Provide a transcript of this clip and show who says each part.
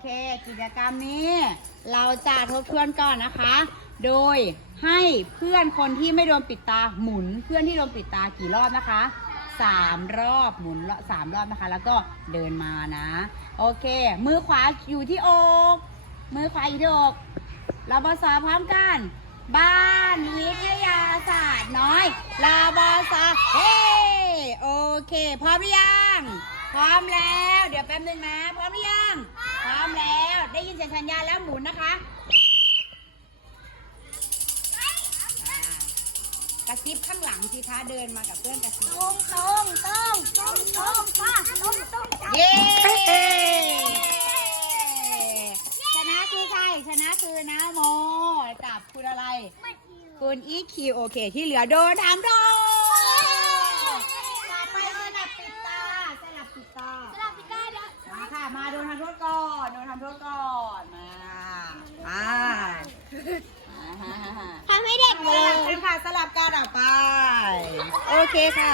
Speaker 1: เคกิจกรรมนี้ เราจะทบทวนก่อนนะคะ โดยให้เพื่อนคนที่ไม่โดนปิดตาหมุน เพื่อนที่โดนปิดตากี่รอบนะคะสามรอบหมุนสามรอบนะคะ แล้วก็เดินมานะ โอเค มือขวาอยู่ที่อก มือขวาอยู่ที่อกเราบอสอพร้อมกัน บ้านวิทยาศาสตร์น้อยลาบอสอเฮ้โอเคพร้อมหรือยัง พร้อมแล้ว เดี๋ยวแป๊บนึงนะ พร้อมหรือยัง พร้อมแล้ว ได้ยินเสียงสัญญาณแล้วหมุนนะคะอ่ากระซิบข้างหลังสิคะเดินมากับเพื่อนกระซิบ
Speaker 2: ตรงตรงตรงตรงตรงค่ะตรงตรงจับ
Speaker 1: เย้ชนะคือใครชนะคือนะโมจับคุณอะไร
Speaker 2: ไม่คิว
Speaker 1: คุณอีคิวโอเค ที่เหลือโดนถามโดนต่อไปสลับปิดตาสลับปิดตา
Speaker 2: สลับพิก้าเด้อ
Speaker 1: มาค่ะ มาโดนทำโทษก่ อนโดนทำโทษก่อนมาอ่า
Speaker 2: ทำให้เด็ก
Speaker 1: ส
Speaker 2: เล
Speaker 1: ลับ
Speaker 2: ย
Speaker 1: กันค่ะสลับกันออกไป โอเคค่ะ